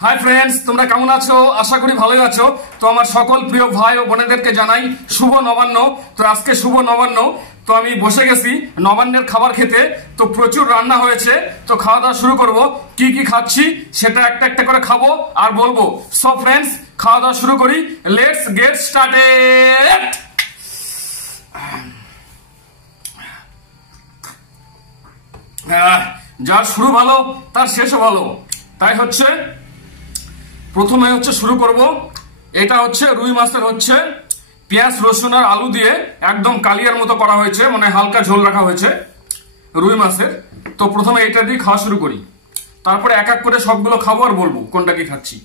Hi friends, তোমরা কেমন আছো? আশা করি ভালোই আছো। তো আমার সকল প্রিয় ভাই ও বোনেদেরকে জানাই শুভ নবান্ন। তো আজকে শুভ নবান্ন, তো আমি বসে গেছি নবান্নের খাবার খেতে। তো প্রচুর রান্না হয়েছে, তো খাওয়া দাওয়া শুরু করব। কি কি খাচ্ছি সেটা একটা একটা করে খাবো আর বলবো। সো ফ্রেন্ডস, খাওয়া দাওয়া শুরু করি। Let's get started. যার শুরু ভালো তার শেষও ভালো, তাই হচ্ছে প্রথমে শুরু করব। এটা রুই মাছের পেঁয়াজ রসুন আর আলু দিয়ে একদম কালিয়ার মতো করা হয়েছে, মানে হালকা ঝোল রাখা হয়েছে রুই মাছের। তো প্রথমে এটা দিয়ে খাওয়া শুরু করি, তারপরে এক এক করে সবগুলো খাবো আর বলবো কোনটা কি খাচ্ছি।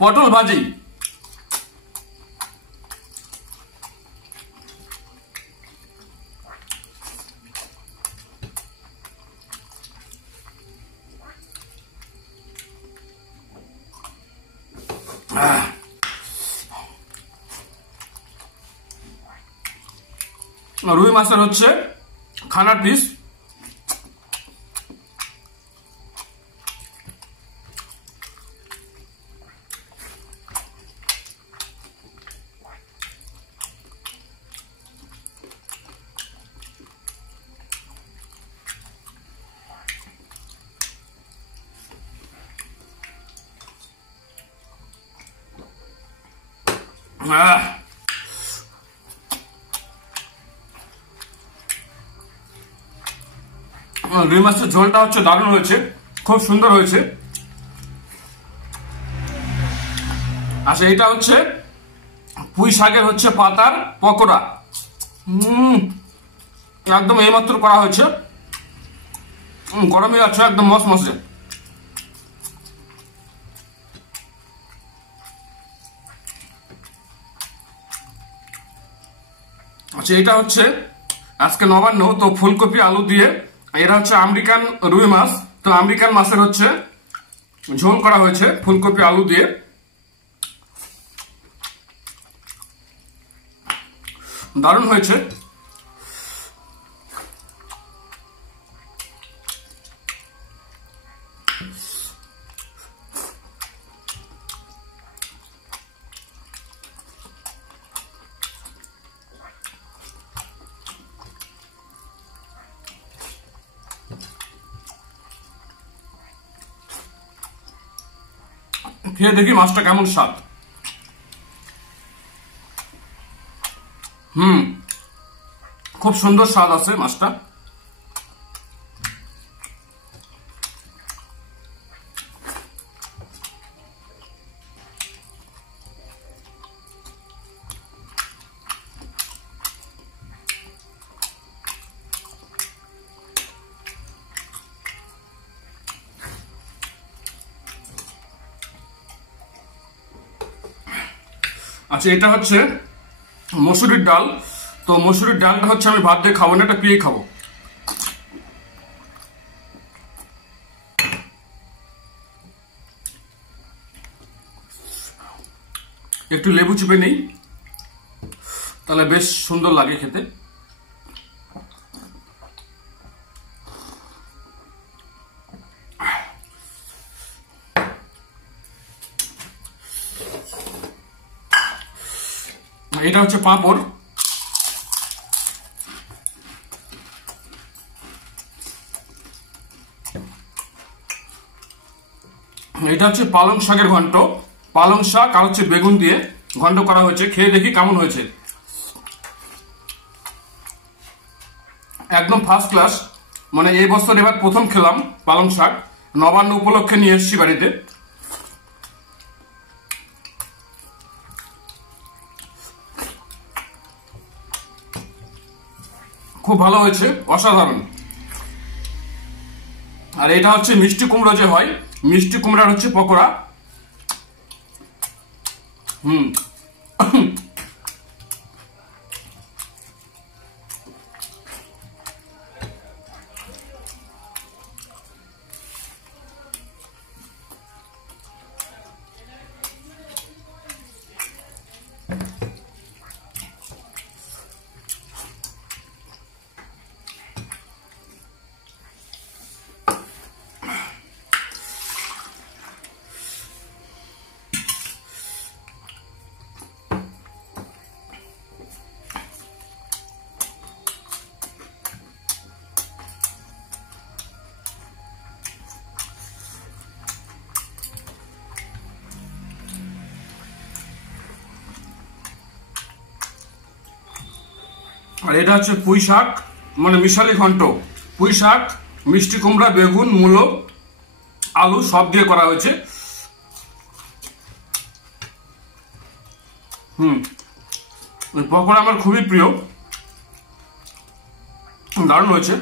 পটল ভাজি, রুই মাছের খানার পিস, রুই মাছের ঝোলটা দারুণ হয়েছে, খুব সুন্দর হয়েছে। আচ্ছা, এটা পুঁই শাকের পাতার পকোড়া। একদম এইমাত্র করা হয়েছে, গরমে আছে একদম মসমসে। আচ্ছা, এটা আজকে নবান্ন, তো ফুলকপি আলু দিয়ে। এটা আমেরিকান রুই মাছ। তো আমেরিকান মাছের ঝোল করা হয়েছে ফুলকপি আলু দিয়ে, দারুণ হয়েছে। খেয়ে দেখি মাছটা কেমন স্বাদ। খুব সুন্দর স্বাদ আছে মাছটা। আচ্ছা, এটা মসুরির ডাল। তো মসুরির ডালটা আমি ভাত দিয়ে খাবো না, এটা পেয়ে খাবো। একটু লেবু চিপে নেই, তাহলে বেশ সুন্দর লাগে খেতে। এটা পাঁপড়। এটা পালং শাকের ঘন্ট। পালং শাক আর বেগুন দিয়ে ঘন্ট করা হয়েছে, খেয়ে দেখি কেমন হয়েছে। একদম ফার্স্ট ক্লাস, মানে এই বছর এবার প্রথম খেলাম পালং শাক, নবান্ন উপলক্ষে নিয়ে এসেছি বাড়িতে। খুব ভালো হয়েছে, অসাধারণ। আর এটা মিষ্টি কুমড়ো যে হয়, মিষ্টি কুমড়ার পকোড়া। আর এটা হচ্ছে পুঁই শাক, মানে মিশালি ঘন্ট। পুঁই শাক, মিষ্টি কুমড়া, বেগুন, মূলো, আলু সব দিয়ে করা হয়েছে। পকোড়া আমার খুবই প্রিয়, দারুণ হয়েছে।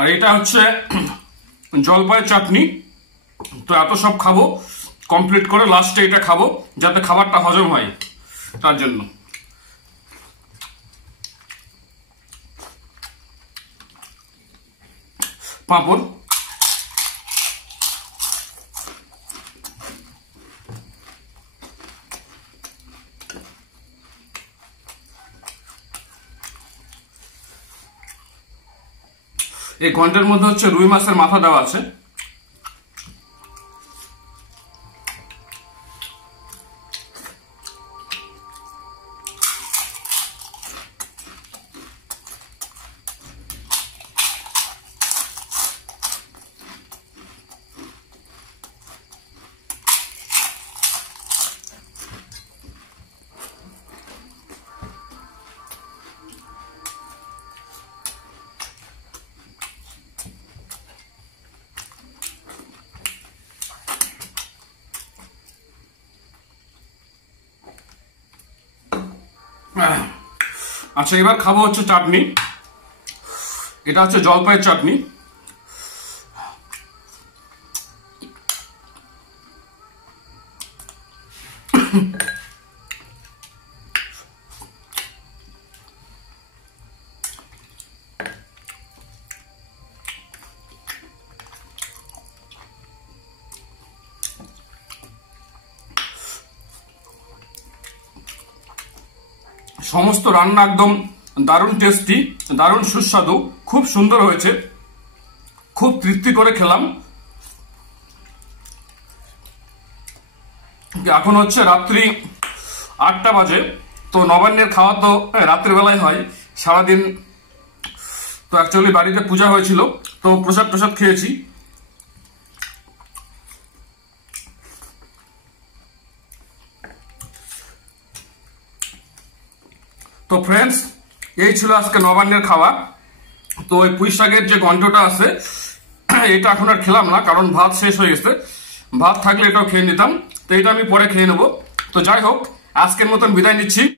আর এটা হচ্ছে জলপাইয়ের চাটনি। তো এত সব খাবো, কমপ্লিট করে লাস্টে এটা খাবো যাতে খাবারটা হজম হয়, তার জন্য। পাঁপড়, এই ঘন্টের মধ্যে হচ্ছে রুই মাছের মাথা দেওয়া আছে। আচ্ছা, এবার খাবো হচ্ছে চাটনি। এটা হচ্ছে জলপাইয়ের চাটনি। সমস্ত রান্না একদম দারুণ টেস্টি, দারুণ সুস্বাদু, খুব সুন্দর হয়েছে, খুব তৃপ্তি করে খেলাম। এখন হচ্ছে রাত্রি 8টা বাজে। তো নবান্নের খাওয়া তো রাত্রিবেলায় হয়, সারাদিন তো অ্যাকচুয়ালি বাড়িতে পূজা হয়েছিল, তো প্রসাদ প্রসাদ খেয়েছি। তো ফ্রেন্ডস, এই ছিল আজকে নবান্নের খাওয়া। তো ওই পুঁই শাকের যে ঘন্টটা আছে এটা এখন আর খেলাম না, কারণ ভাত শেষ হয়ে গেছে। ভাত থাকলে এটাও খেয়ে নিতাম, তো এটা আমি পরে খেয়ে নেবো। তো যাই হোক, আজকের মতন বিদায় নিচ্ছি।